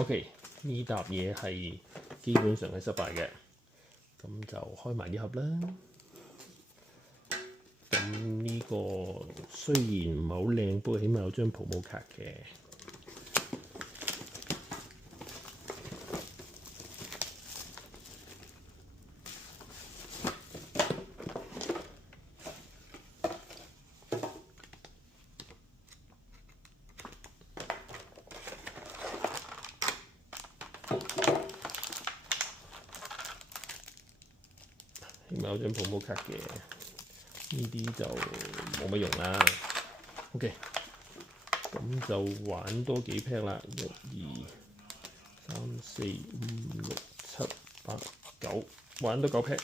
OK， 呢沓嘢係基本上係失敗嘅，咁就開埋呢盒啦。咁呢個雖然唔係好靚，不過起碼有張 promo 卡嘅。起碼有張 promo 卡嘅，呢啲就冇乜用啦。OK， 咁就玩多幾 pack 啦，1、2、3、4、5、6、7、8、9，玩多9 pack，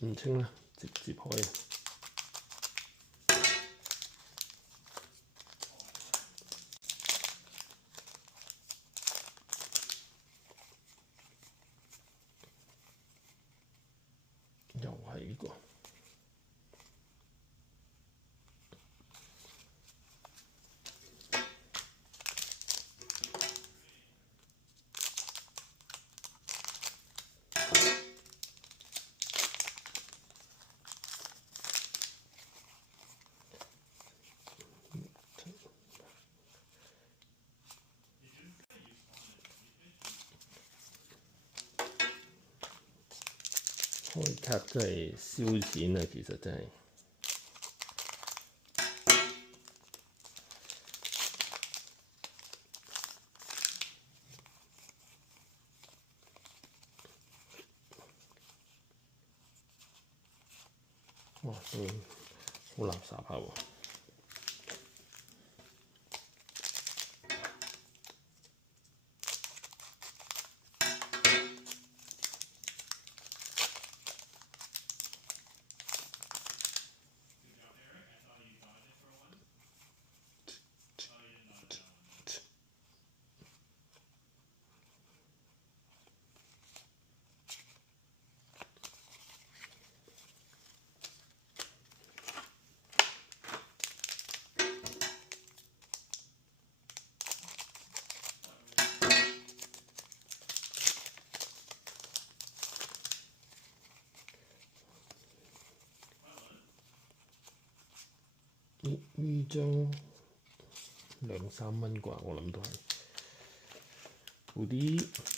唔清啦，直接開。又係呢個。開卡真係燒錢啊！其實真係。哇，都好垃圾下喎。呢張2、3蚊啩，我諗都係好啲。